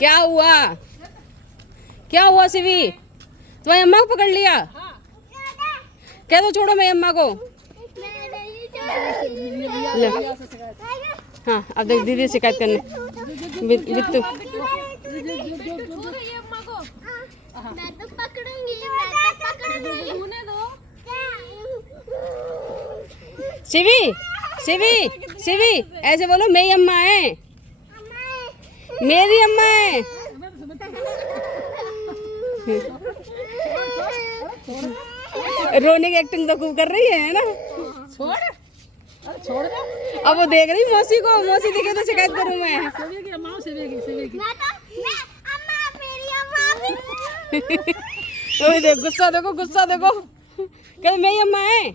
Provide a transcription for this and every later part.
क्या हुआ? क्या हुआ शिवी? तुम्हारी अम्मा को पकड़ लिया? कह दो छोड़ो मेरी अम्मा को। ले। हाँ अब देख दीदी शिकायत करने बिट्टू। मैं तो पकड़ूंगी। शिवी शिवी शिवी ऐसे बोलो मेरी अम्मा है, मेरी अम्मा है। रोने की एक्टिंग तो खूब कर रही है ना। छोड़ दे। अब वो देख रही मौसी को, मौसी देखे तो शिकायत करूँ मैं। ओए देख गुस्सा देखो, गुस्सा देखो। कहते मेरी अम्मा है।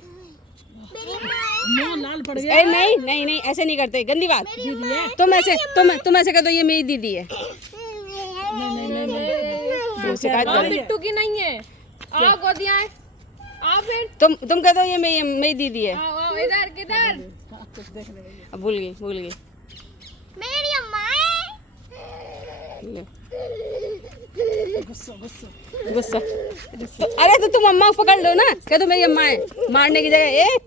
लाल पड़ गया। नहीं नहीं नहीं ऐसे नहीं करते, गंदी बात। तुम ऐसे कह दो ये मेरी दीदी है। शिकायत कर। बिट्टू की नहीं है। आओ गोदिया है। आओ फिर। तुम कह दो ये मेरी दीदी है। आओ आओ इधर किधर? अब भूल गई। मेरी अम्मा है। गुस्सा। अरे तो तुम अम्मा को पकड़ लो ना, कह दो मेरी अम्मा है। मारने की जगह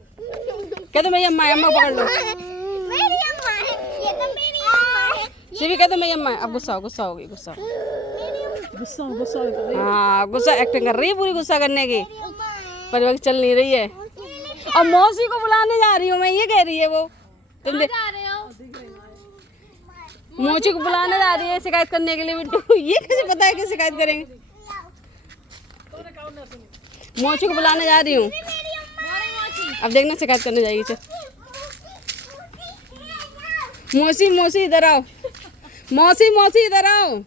कह दो मेरी अम्मा है, अम्मा को पकड़ लो। मेरी अम्मा है, ये तो मेरी अम्मा है। शिवी कह दो मेरी अम्मा है। अब गुस्सा होगी। गुस्सा। हाँ गुस्सा एक्टिंग कर रही है पूरी, गुस्सा करने की। पर वक्त चल नहीं रही है। और मौसी को बुलाने जा रही हूँ मैं, ये कह रही है वो। तुम जा रहे हो? मौसी को बुलाने जा रही है शिकायत करने के लिए बिट्टू। ये कैसे पता है कि शिकायत करेंगे? मौसी को बुलाने जा रही हूँ। अब देखना शिकायत करने जाएगी। चल मौसी इधर आओ। मौसी इधर आओ।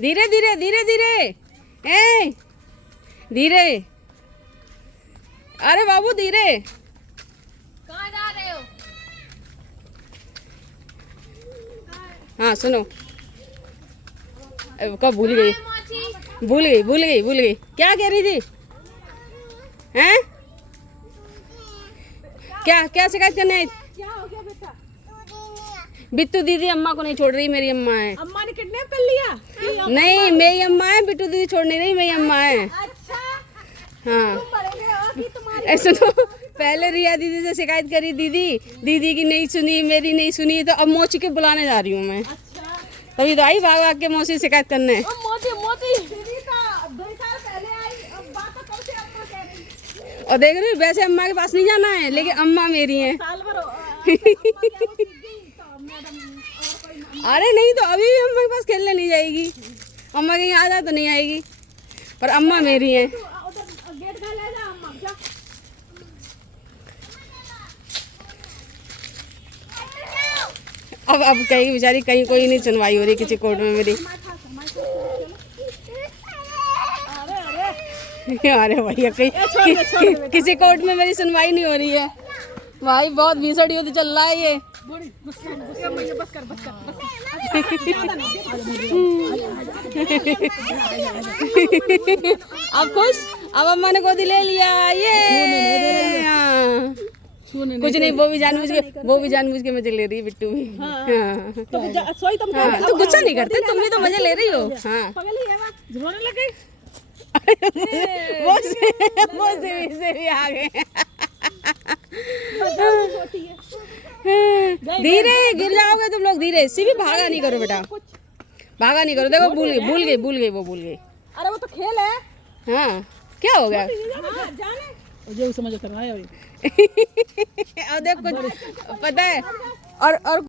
धीरे धीरे। अरे बाबू धीरे। कहाँ जा रहे हो? हाँ सुनो, कब भूल गई। क्या कह रही थी? हैं? क्या शिकायत करने आई? क्या हो गया बेटा? बिट्टू दीदी अम्मा को नहीं छोड़ रही, मेरी अम्मा है। अम्मा ने किडनैप कर लिया? नहीं मेरी अम्मा है, बिट्टू दीदी छोड़ नहीं रही, मेरी अम्मा है। अच्छा। हाँ तुम्हारी ऐसे तो पहले रिया दीदी से शिकायत करी, दीदी की नहीं सुनी, मेरी नहीं सुनी, तो अब मौसी के बुलाने जा रही हूँ मैं। तभी तो आई भाग के मौसी शिकायत करने। मोती और देख रही वैसे अम्मा के पास नहीं जाना है, लेकिन अम्मा मेरी है। अरे नहीं तो अभी भी अम्मा के पास खेलने नहीं जाएगी। अम्मा के यहाँ आ जाए तो नहीं आएगी, पर अम्मा मेरी है। अब कहीं बेचारी कहीं कोई नहीं सुनवाई हो रही किसी कोर्ट में मेरी। अरे भैया किसी कोर्ट में मेरी सुनवाई नहीं हो रही है भाई, बहुत भीषण युद्ध चल रहा है ये। अब खुश? अब अम्मा ने गोदी ले लिया ये। हाँ। कुछ नहीं, वो भी जानबूझ के मजे ले रही है बिट्टू भी। हाँ। तो गुस्सा नहीं करते, तुम भी तो मजे ले रही हो। हाँ वो से भी आ गए। धीरे गिर जाओगे तुम लोग, धीरे। सिर्फ भागा नहीं करो बेटा, भागा नहीं करो। देखो भूल गई वो। अरे वो तो खेल है। हाँ क्या हो गया? जो समझ कर रहा है और देख कुछ पता है और